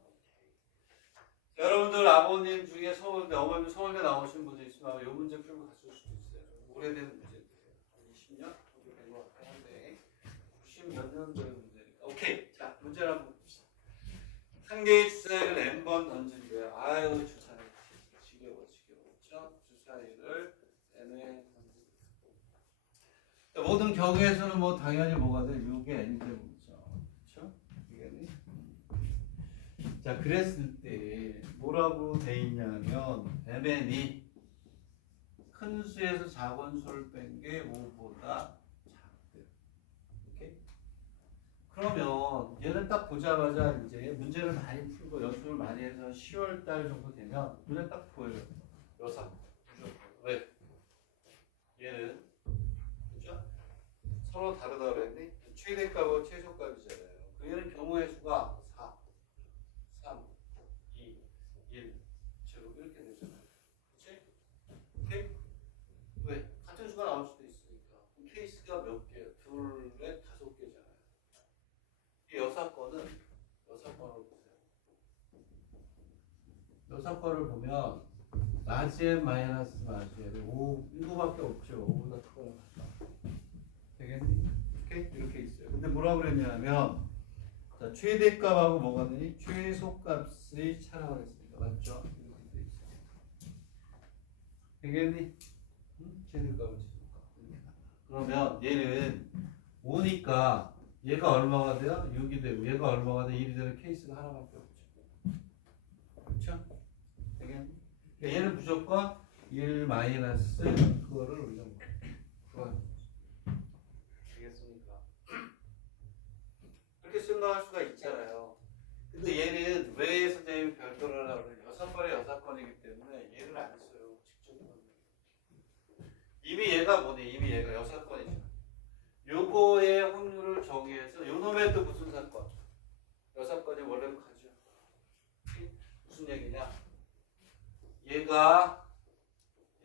여러분들 아버님 중에 서울대, 어머님 서울대 나오신 분들 있으면 이 문제 풀고 갔을 수도 있어요. 오래된 문제인데 20년 정도 된 것 같긴 한데 90몇 년도의 문제니까. 오케이. 자, 문제를 한번 봅시다. 한 개의 주사위를 n번 던진대요. 아유, 주사위 지겨워. 그렇죠? 주사위를 n에 던진대요. 정의에서는 뭐 당연히 뭐가 돼? 6의 n제곱이죠. 그렇죠? 이게 자, 그랬을 때 뭐라고 돼 있냐면 mn이 큰 수에서 작은 수를 뺀 게 5보다 작대. 오케이? 그러면 얘는 딱 보자마자 이제 문제를 많이 풀고 연습을 많이 해서 10월 달 정도 되면 눈에 딱 보여요. 여사. 왜? 얘는 그죠? 서로 다르다 그랬니? 최대값과 최소값이잖아요. 그 얘는 경우의 수가 4, 3, 2, 1, 제곱 이렇게 되잖아요. 그치? 오케이? 왜? 같은 수가 나올 수도 있으니까. 케이스가 몇 개? 둘, 넷, 5개잖아요. 이 여사건을 보세요. 여사건을 보면 라지엔 마이너스 라지엔 5, 이거밖에 없죠. 5보다 크거나 같다. 되겠니? 오케이? 이렇게 있어요. 근데 뭐라 그랬냐면 자, 최대값하고 뭐가 되니? 최소값이 차라고 했으니까 맞죠? 이렇게 돼 있어요. 되겠니? 최대값은 최소값. 그러면 얘는 5니까 얘가 얼마가 돼요? 6이 되고 얘가 얼마가 돼? 1이 되는 케이스가 하나밖에 없죠. 그렇죠? 되겠니? 그러니까 얘는 무조건 1 마이너스 그거를 우리가 구하는 거죠. 되겠습니까? 그렇게 생각할 수가 있잖아요. 근데 얘는 왜 선생님이 별도로 하라고 그래요? 6번에 6건이기 때문에 얘를 안 써요. 직접. 이미 얘가 뭐니? 이미 얘가 6건이죠. 요거의 확률을 정의해서 요놈의 또 무슨 사건? 6건이 원래로 가죠. 무슨 얘기냐? 얘가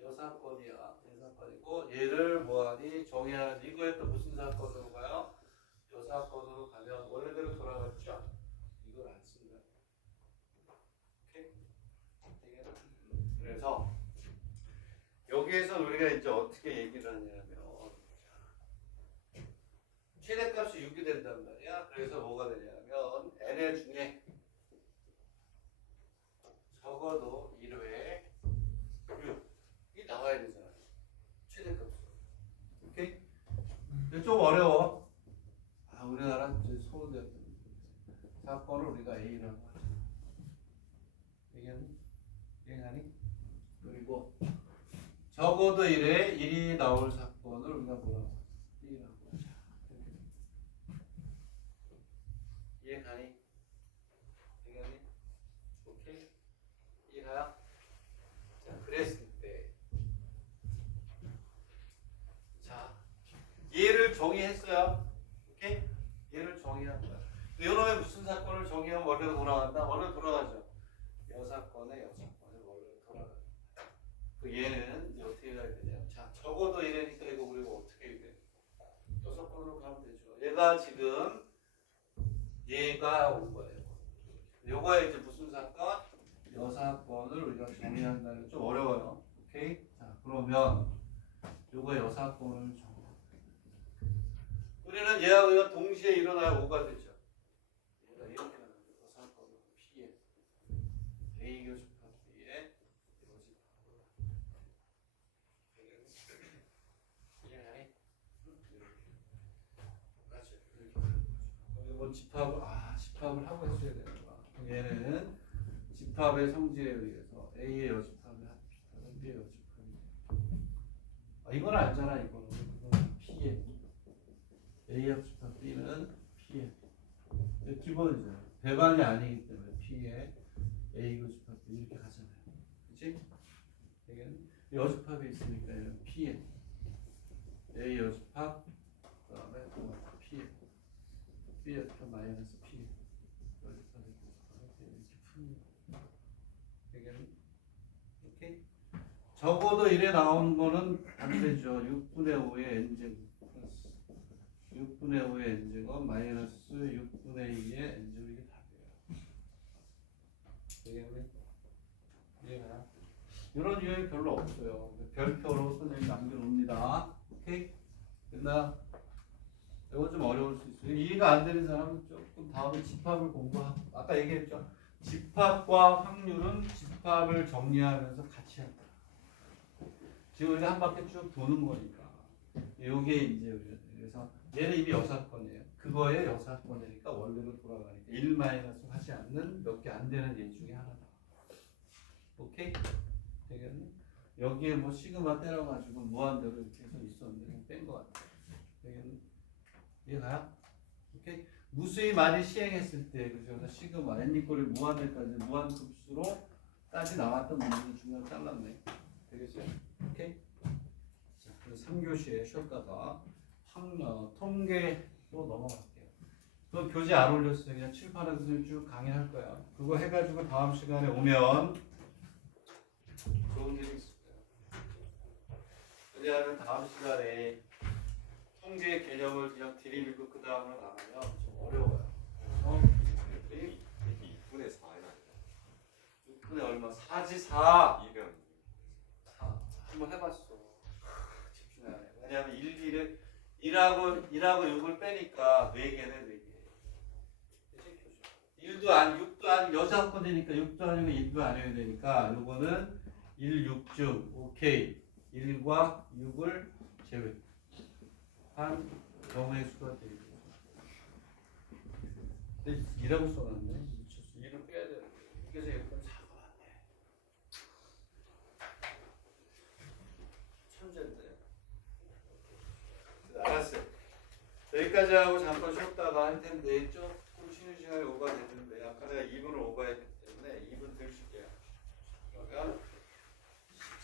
여사건이야. 여사건이고 얘를 뭐하니? 정의하는 이거에 또 무슨 사건으로 가요? 여사건으로 가면 원래대로 돌아갔죠? 이걸 안 쓴다. 오케이? 그래서 여기에서 우리가 이제 어떻게 얘기를 하냐면 최대값이 6이 된단 말이야. 그래서 뭐가 되냐면 n의 중에 적어도 1회 6이 나와야 되잖아요. 최대값으로. 오케이? 이게 좀 어려워. 아, 우리나라 소대였던 사건을 우리가 A라고 하죠. 얘기하니? 그리고 적어도 1회 1이 나올 사건을 우리가 뭐라고 하죠? B라고 하죠. 이해가니? 이해가니? 오케이? 이해가요? 자, 그랬을 때 자, 얘를 정의했어요. 오케이? 얘를 정의한 거야. 요놈의 무슨 사건을 정의하면 원래로 돌아간다? 원래로 돌아가죠. 여사건에 원래로 돌아가죠. 그 얘는 이제 어떻게 해야 되냐? 자, 적어도 이래니까 이거 우리가 어떻게 해야 돼? 여사건으로 가면 되죠. 얘가 지금 얘가 온 거예요. 요거에 이제 무슨 사건? 여사건을 우리가 정의한다는 게 좀 어려워요. 오케이? 자, 그러면 요거 여사건을 정의. 우리는 얘하고 얘가 동시에 일어나야 5가 되죠. 얘가 이렇게 나는 거예요. 여사건을 P에 A 교집합 B에 이거 집합을 하고 했어야 되는 거야. 얘는 집합의 성질에 의해서 A의 여집합이 합집합은 B의 여집합이. 이건 알잖아. 이거는 P에 A 합집합 B는 P에 기본이잖아. 배반이 아니기 때문에 P에 A 여집합 B 이렇게 가잖아요. 그렇지? 얘는 여집합이 있으니까 얘는 P에 A 여집합 그다음에 P에 B 여집합 마이너스 P 여집합이 이렇게 풉니다. 되겠니? 오케이? 적어도 1에 나오는 거는 안 되죠. 6분의 5의 n제곱 플러스 6분의 5의 n제곱 마이너스 6분의 2의 n제곱 이게 답이에요. 되겠니? 이해가요? 이런 유형이 별로 없어요. 별표로 선생님이 남겨놓습니다. 오케이? 됐나? 이거 좀 어려울 수 있어요. 이해가 안 되는 사람은 조금 다음에 집합을 공부하고 아까 얘기했죠. 집합과 확률은 집합을 정리하면서 같이 한다. 지금 우리가 한 바퀴 쭉 도는 거니까. 요게 이제 그래서 얘는 이미 여사건이에요. 그거에 여사건이니까 원래로 돌아가니까 1 마이너스 하지 않는 몇 개 안 되는 예 중에 하나다. 오케이? 되겠네? 여기에 뭐 시그마 때려가지고 무한대로 이렇게 해서 있었는데 그냥 뺀 것 같아. 되겠네? 이해가요? 오케이? 무수히 많이 시행했을 때 그래서 시그마 n 이퀄이 무한대까지 무한급수로 따지 나왔던 문제는 중간에 잘랐네. 되겠죠? 오케이? 자, 그래서 3교시에 쉬었다가 통계로 넘어갈게요. 그 교재 안 올렸어요. 그냥 칠판에서 쭉 강의할 거야. 그거 해가지고 다음 시간에 오면 좋은 일이 있을 거예요. 왜냐하면 다음 시간에 통계 개념을 그냥 들이밀고 그 다음으로 나가면 좀 어려워요. 그래서 2분의 4는 아니야. 6분의 얼마? 4지 4. 2면 4. 한번 해봤어. 집중해야 해. 왜냐하면 1하고 6을 빼니까 4개네 4개. 1도 아니 6도 아니 여자 학번이니까 6도 아니고 1도 아니어야 되니까 요거는 1, 6 중 오케이 1과 6을 제외한 경우의 수가 되겠죠. 근데 2라고 써놨네. 미쳤어. 1을 빼야 되는데 그래서 약간 사과 같네. 천재인데. 알았어요. 여기까지 하고 잠깐 쉬었다가 할 텐데 조금 쉬는 시간이 오버가 됐는데 아까 내가 2분을 오버했기 때문에 2분 더 쉴게요. 그러면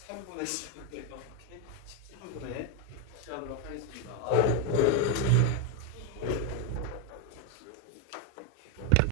3분의 10